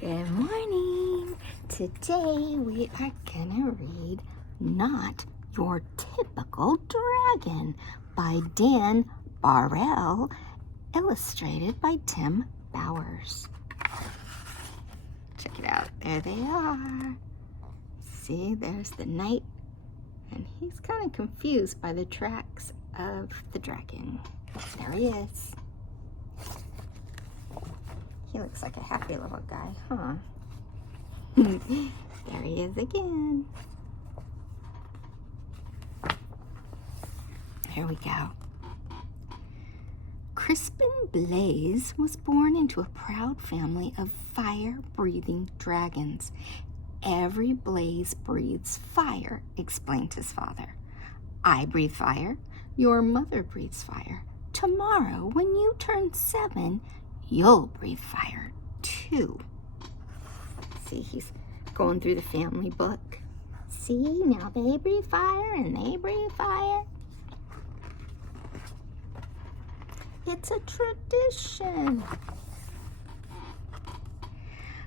Good morning. Today we are gonna read Not Your Typical Dragon by Dan Barrell, illustrated by Tim Bowers. Check it out. There they are. See, there's the knight, and he's kind of confused by the tracks of the dragon. There he is. He looks like a happy little guy, huh? There he is again. Here we go. Crispin Blaze was born into a proud family of fire-breathing dragons. Every blaze breathes fire, explained his father. I breathe fire. Your mother breathes fire. Tomorrow, when you turn 7, you'll breathe fire too. See, he's going through the family book. See, now they breathe fire and they breathe fire. It's a tradition.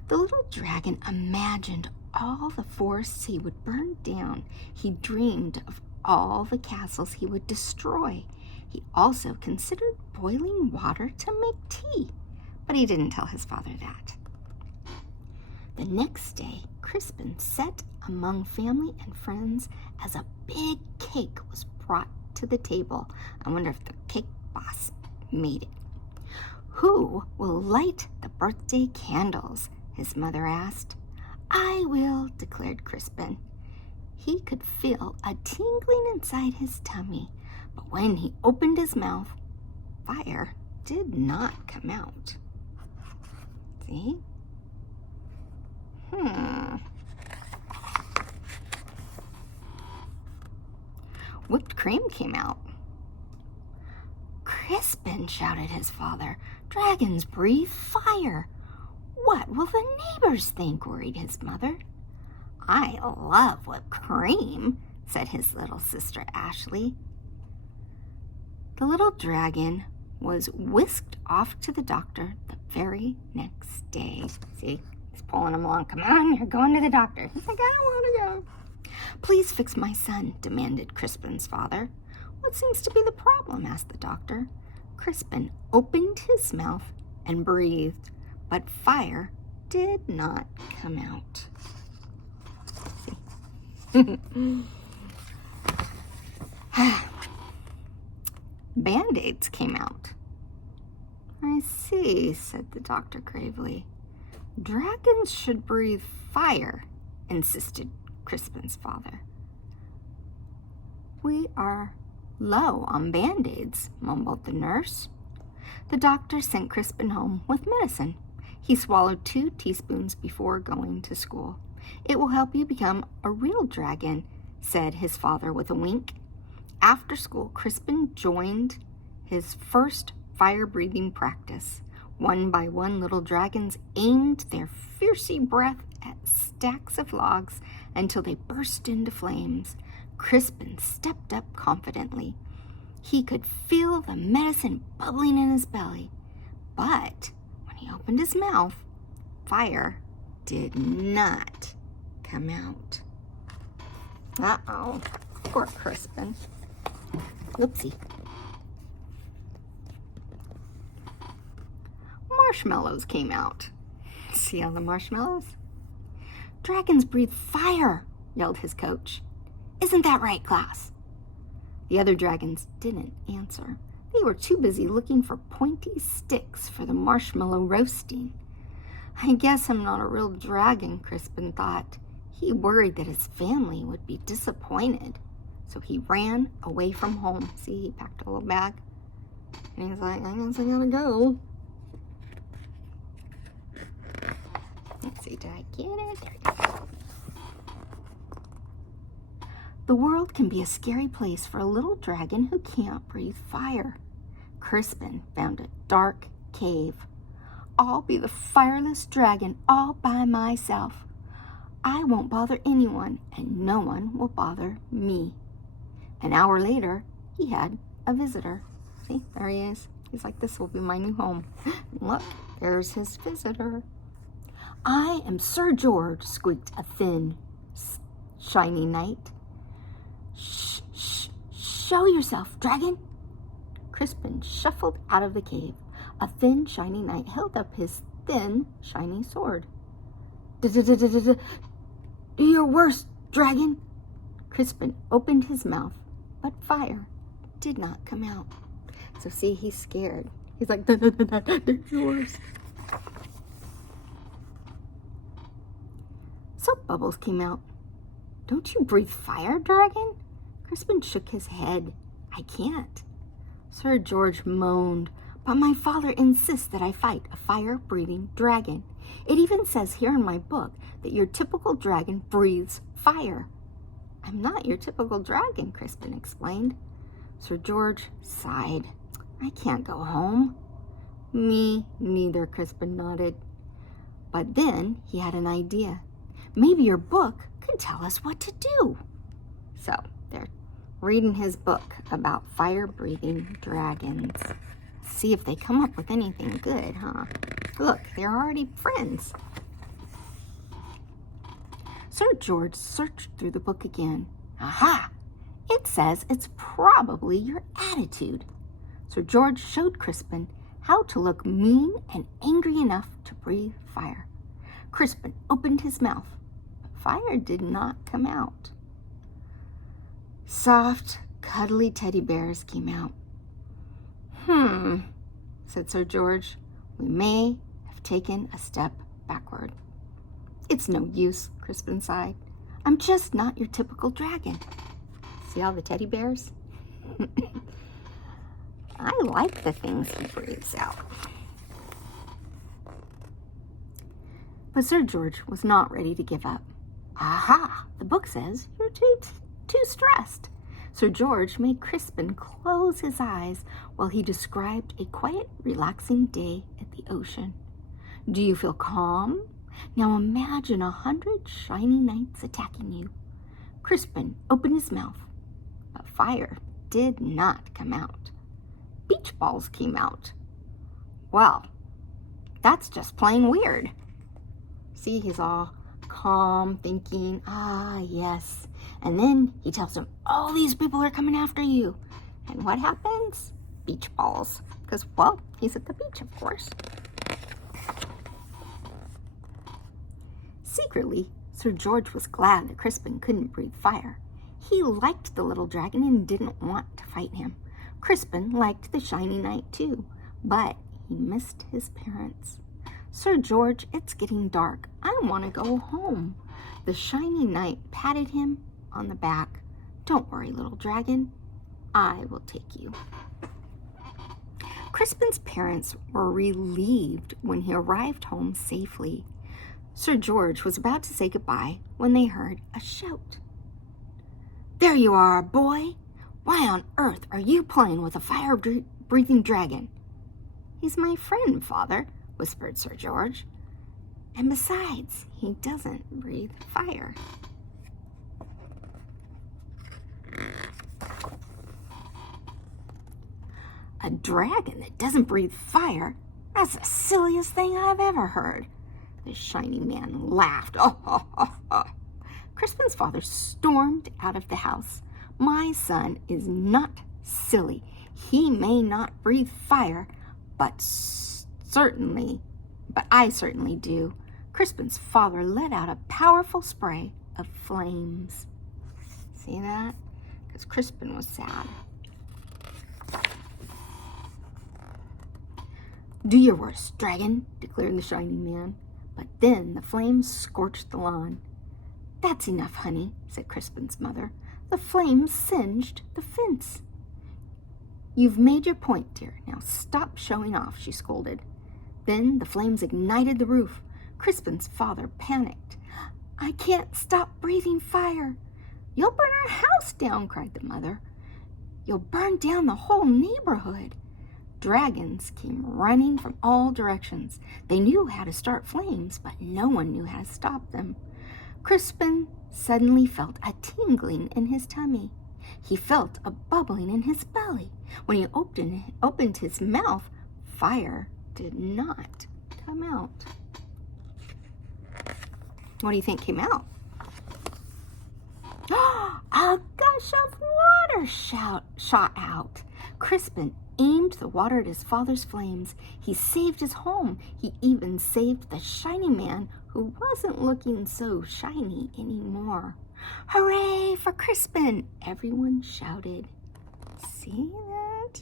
The little dragon imagined all the forests he would burn down. He dreamed of all the castles he would destroy. He also considered boiling water to make tea. But he didn't tell his father that. The next day, Crispin sat among family and friends as a big cake was brought to the table. I wonder if the cake boss made it. Who will light the birthday candles? His mother asked. I will, declared Crispin. He could feel a tingling inside his tummy, but when he opened his mouth, fire did not come out. See? Whipped cream came out. Crispin, shouted his father. Dragons breathe fire. What will the neighbors think? Worried his mother. I love whipped cream, said his little sister Ashley. The little dragon was whisked off to the doctor the very next day. See, he's pulling him along. Come on, you're going to the doctor. He's like, I don't want to go. Please fix my son, demanded Crispin's father. What seems to be the problem? Asked the doctor. Crispin opened his mouth and breathed, but fire did not come out. See? Band-Aids came out. I see, said the doctor gravely. Dragons should breathe fire, insisted Crispin's father. We are low on Band-Aids, mumbled the nurse. The doctor sent Crispin home with medicine. He swallowed 2 teaspoons before going to school. It will help you become a real dragon, said his father with a wink. After school, Crispin joined his first fire-breathing practice. One by one, little dragons aimed their fierce breath at stacks of logs until they burst into flames. Crispin stepped up confidently. He could feel the medicine bubbling in his belly. But when he opened his mouth, fire did not come out. Uh-oh, poor Crispin. Oopsie. Marshmallows came out. See all the marshmallows? Dragons breathe fire, yelled his coach. Isn't that right, class? The other dragons didn't answer. They were too busy looking for pointy sticks for the marshmallow roasting. I guess I'm not a real dragon, Crispin thought. He worried that his family would be disappointed. So he ran away from home. See, he packed a little bag. And he's like, I guess I gotta go. Let's see, did I get it? There you go. The world can be a scary place for a little dragon who can't breathe fire. Crispin found a dark cave. I'll be the fireless dragon all by myself. I won't bother anyone, and no one will bother me. An hour later, he had a visitor. See, there he is. He's like, this will be my new home. Look, there's his visitor. I am Sir George, squeaked a thin, shiny knight. Show yourself, dragon. Crispin shuffled out of the cave. A thin, shiny knight held up his thin, shiny sword. Do your worst, dragon. Crispin opened his mouth, but fire did not come out. So see, he's scared. He's like, that's yours. Soap bubbles came out. Don't you breathe fire, dragon? Crispin shook his head. I can't. Sir George moaned, but my father insists that I fight a fire-breathing dragon. It even says here in my book that your typical dragon breathes fire. I'm not your typical dragon, Crispin explained. Sir George sighed. I can't go home. Me neither, Crispin nodded. But then he had an idea. Maybe your book could tell us what to do. So they're reading his book about fire-breathing dragons. See if they come up with anything good, huh? Look, they're already friends. Sir George searched through the book again. Aha! It says it's probably your attitude. Sir George showed Crispin how to look mean and angry enough to breathe fire. Crispin opened his mouth, but fire did not come out. Soft, cuddly teddy bears came out. Said Sir George. We may have taken a step backward. It's no use, Crispin sighed. I'm just not your typical dragon. See all the teddy bears? I like the things he breathes out. But Sir George was not ready to give up. Aha! The book says you're too stressed. Sir George made Crispin close his eyes while he described a quiet, relaxing day at the ocean. Do you feel calm? Now imagine 100 shiny knights attacking you. Crispin opened his mouth, but fire did not come out. Beach balls came out. Well, that's just plain weird. See, he's all calm, thinking, yes. And then he tells them, all these people are coming after you. And what happens? Beach balls. Because, well, he's at the beach, of course. Secretly, Sir George was glad that Crispin couldn't breathe fire. He liked the little dragon and didn't want to fight him. Crispin liked the shiny knight too, but he missed his parents. Sir George, it's getting dark. I want to go home. The shiny knight patted him on the back. Don't worry, little dragon. I will take you. Crispin's parents were relieved when he arrived home safely. Sir George was about to say goodbye when they heard a shout. There you are, boy. Why on earth are you playing with a fire-breathing dragon? He's my friend, Father, whispered Sir George. And besides, he doesn't breathe fire. A dragon that doesn't breathe fire? That's the silliest thing I've ever heard. The shiny man laughed. Crispin's father stormed out of the house. My son is not silly. He may not breathe fire, but I certainly do. Crispin's father let out a powerful spray of flames. See that? Because Crispin was sad. Do your worst, dragon, declared the shiny man. But then the flames scorched the lawn. That's enough, honey, said Crispin's mother. The flames singed the fence. You've made your point, dear. Now stop showing off, she scolded. Then the flames ignited the roof. Crispin's father panicked. I can't stop breathing fire. You'll burn our house down, cried the mother. You'll burn down the whole neighborhood. Dragons came running from all directions. They knew how to start flames, but no one knew how to stop them. Crispin suddenly felt a tingling in his tummy. He felt a bubbling in his belly. When he opened his mouth, fire did not come out. What do you think came out? A gush of water shot out. Crispin aimed the water at his father's flames. He saved his home. He even saved the shiny man who wasn't looking so shiny anymore. Hooray for Crispin! Everyone shouted. See that?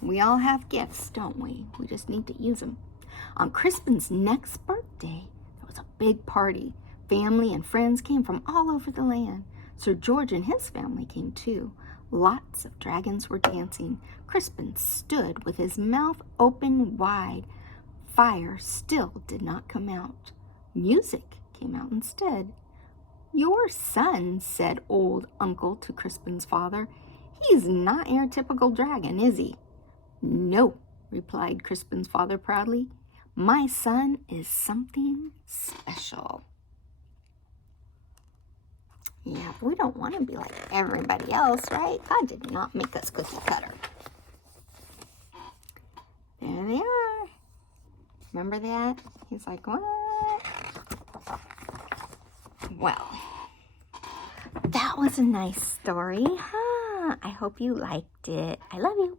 We all have gifts, don't we? We just need to use them. On Crispin's next birthday, there was a big party. Family and friends came from all over the land. Sir George and his family came too. Lots of dragons were dancing. Crispin stood with his mouth open wide. Fire still did not come out. Music came out instead. Your son, said old uncle to Crispin's father. He's not your typical dragon, is he? No, replied Crispin's father proudly. My son is something special. Yeah, but we don't want to be like everybody else, right? God did not make us cookie cutter. There they are. Remember that? He's like, what? Well, that was a nice story, huh? I hope you liked it. I love you.